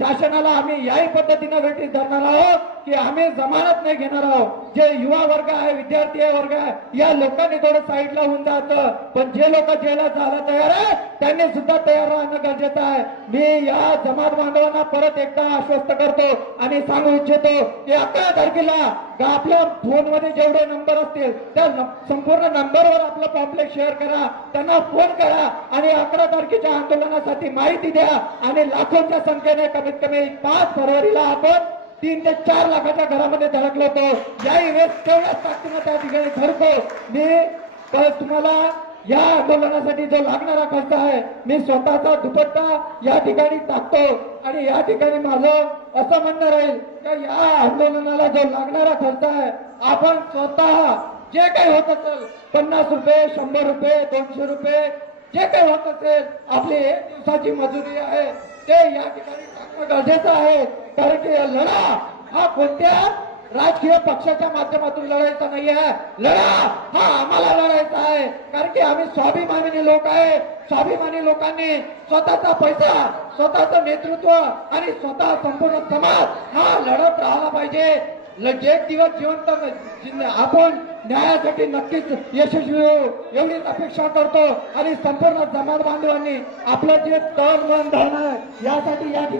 शासनाला आम्ही याही पद्धतीने वेठी धरणार आहोत की आम्ही जमानत नाही घेणार आहोत। जे युवा वर्ग आहे, विद्यार्थी वर्ग आहे, या लोकांनी थोडं साईडला होऊन जातं, पण जे लोक जेलात जायला तयार आहे त्यांनी सुद्धा तयार राहणं गरजेचं आहे। मी या जमात बांधवांना परत एकदा आश्वस्त करतो आणि सांगू इच्छितो की 11 तारखेला आपल्या फोनमध्ये जेवढे नंबर असतील त्या संपूर्ण नंबरवर आपलं पॉम्पलेट शेअर करा, त्यांना फोन करा आणि 11 तारखेच्या आंदोलनासाठी माहिती द्या आणि लाखोंच्या संख्येने कमीत कमी 5 फरवरीला आपण 3 ते 4 लाखाच्या घरामध्ये धडकलो होतो। याही वेळेस तेवढ्याच ताकदीनं त्या ठिकाणी धरतो। मी तुम्हाला या आंदोलनासाठी जो लागणारा खर्च आहे मी स्वतःचा दुपट्टा या ठिकाणी टाकतो आणि या ठिकाणी माझं असं म्हणणं राहील की या आंदोलनाला जो लागणारा खर्च आहे आपण स्वतः जे काही होत असेल 50 रुपये, 100 रुपये, 200 रुपये जे काही होत असेल आपली 1 दिवसाची मजुरी आहे ते या ठिकाणी टाकणं गरजेचं आहे। कारण की लढा हा कोणत्या राजकीय पक्षाच्या माध्यमातून लढायचा नाही आहे, लढा हा आम्हाला लढायचा आहे। कारण की आम्ही स्वाभिमानी लोक आहे। स्वाभिमानी लोकांनी स्वतःचा पैसा, स्वतःचं नेतृत्व आणि स्वतः संपूर्ण समाज हा लढत राहिला पाहिजे। जे दिवस जिवंत आपण न्यायासाठी नक्कीच यशस्वी होऊ एवढीच अपेक्षा करतो आणि संपूर्ण जमात बांधवांनी आपलं जे तन मन धन आहे यासाठी या ठिकाणी